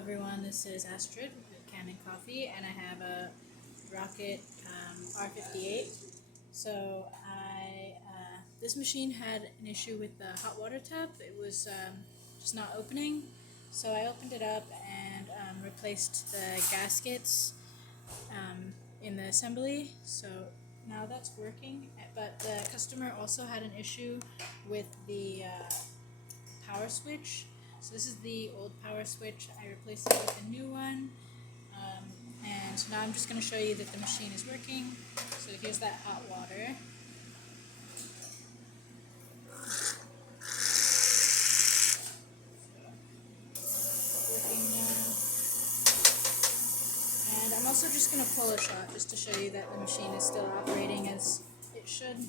everyone, this is Astrid with Kanen Coffee, and I have a Rocket R58. So this machine had an issue with the hot water tap. It was just not opening. So I opened it up and replaced the gaskets in the assembly. So now that's working, but the customer also had an issue with the power switch. So this is the old power switch. I replaced it with a new one. And so now I'm just going to show you that the machine is working. So here's that hot water. Working now. And I'm also just going to pull a shot just to show you that the machine is still operating as it should.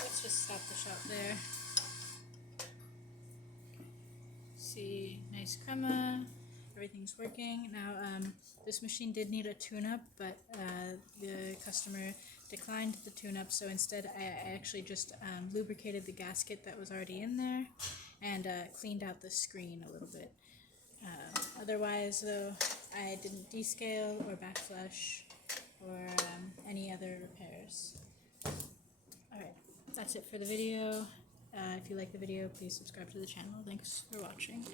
Let's just stop the shot there. See, nice crema, everything's working. Now, this machine did need a tune-up, but the customer declined the tune-up, so instead I actually just lubricated the gasket that was already in there and cleaned out the screen a little bit. Otherwise, though, I didn't descale or backflush or any other repairs. Alright, that's it for the video. If you like the video, please subscribe to the channel. Thanks for watching.